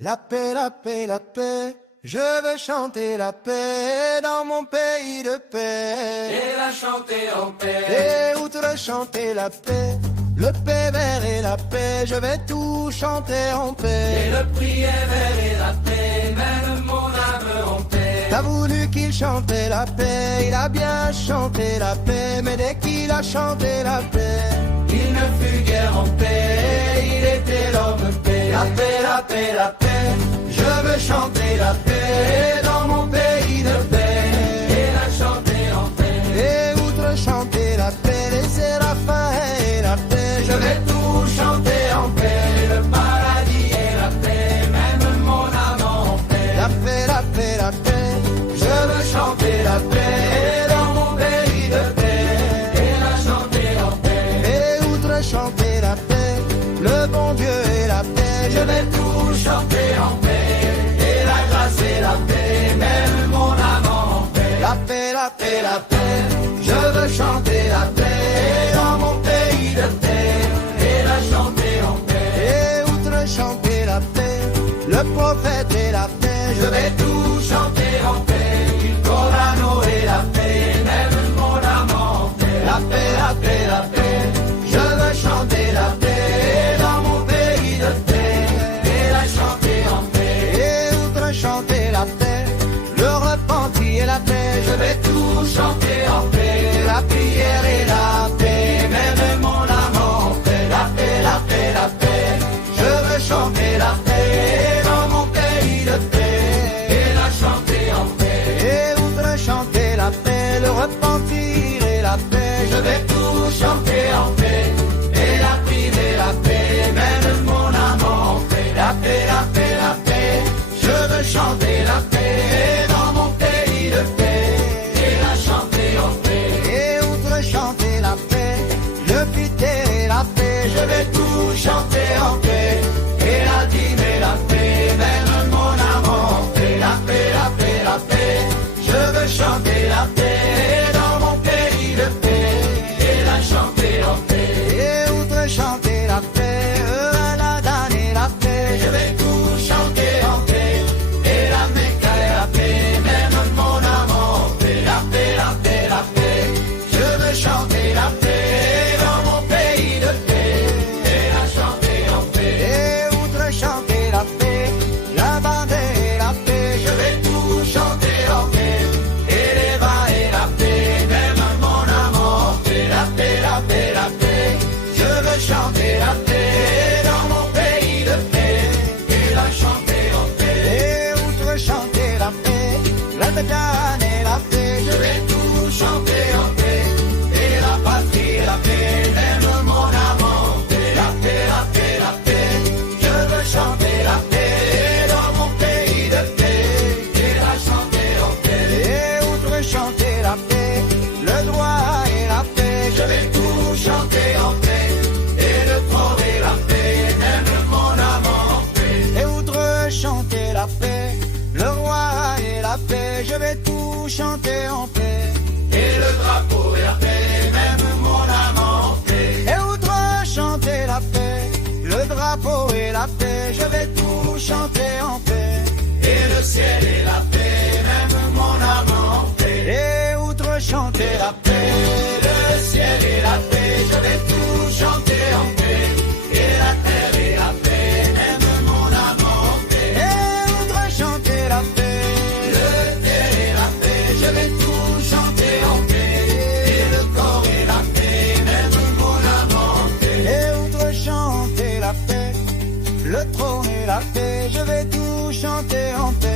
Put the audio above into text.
La paix, la paix, la paix, je veux chanter la paix dans mon pays de paix. Et la chanter en paix. Et outre chanter la paix, le paix vert et la paix, je vais tout chanter en Et paix. le prier vers et la paix, mène mon âme en paix. T'as voulu qu'il chantait la paix, il a bien chanté la paix, mais dès qu'il a chanté la paix, Il ne fut guère en paix, il était l'homme paix. la paix, la paix, la paix, je veux chanter la paix dans mon pays de paix. Et la chanter en paix. Et outre chanter la paix, les séraphins et la paix, je vais tout chanter en paix. Le paradis et la paix, même mon âme en paix. La paix, la paix, la paix, je veux chanter la paix dans mon pays de paix. Et la chanter en paix. Et outre chanter la paix, le bon Dieu et la paix, je vais tout Chanter en paix. Et la grâce et la paix, même mon âme en paix. la paix, la paix, la paix, je veux chanter la paix dans mon pays de paix. Et la chanter en paix. Et outre chanter la paix, le prophète et la paix, je vais tout Chanter en paix. Il Corano et la paix, même mon âme en paix. la paix, la paix, la paix, je veux chanter la paix dans mon pays de paix. Et la chanter en paix. Et outre chanter la paix, le repenti et la paix, je vais tout Chanter en paix. la prière et la paix, Même mon âme en paix. la paix, la paix, la paix, je veux chanter la paix dans mon pays de paix. Et la chanter en paix. Et outre chanter la paix, le repentir et la paix, je vais tout Chanter en paix. Et la prière, la paix. Même mon âme en paix. la paix, la paix, la paix, Je veux chanter la paix dans mon pays de paix. Et la chanter en paix. et outre chanter la paix, le piter et la paix, je vais tout Chanter en paix. Et la dîme et la paix. Même mon âme en paix. La paix, la paix, la paix. Je veux chanter la paix dans mon pays de paix. Et la chanter en paix. et outre chanter la paix, la donne et la paix, Je vais tout chanter en paix. Et la Mecca et la paix. Même mon âme en paix. La paix, la paix, la paix. Je veux chanter la paix dans mon pays de paix. Et la chanter en paix. et outre chanter la paix, la bande et la paix, Je vais tout chanter en paix. Et les vins et la paix. Même mon âme en paix. La paix, la paix, la paix. Je veux chanter la paix dans mon pays de paix. Et la chanter en paix. et outre chanter la paix, la bédane et la paix, Je vais tout chanter en paix. Et la patrie et la paix. Même mon âme en paix. La paix, la paix, la paix. Je veux chanter la paix dans mon pays de paix. Et la chanter en paix. et outre chanter la paix, le droit et la paix, Je vais tout chanter en paix. Et le trône et la paix. Même mon âme en paix. et outre chanter la paix, le roi et la paix, je vais tout chanter en paix. Et le drapeau et la paix. Même mon âme en paix. Et outre chanter la paix, le drapeau et la paix, je vais tout chanter en paix. Et le ciel et la paix. Même mon âme en paix. Et outre chanter la paix, Le ciel et la paix, je vais tout chanter en paix. Et la terre et la paix, même mon âme en paix. et outre chanter la paix, Le terre et la paix, je vais tout chanter en paix. Et le corps et la paix, même mon âme en paix. et outre chanter la paix, le trône et la paix, je vais tout chanter en paix.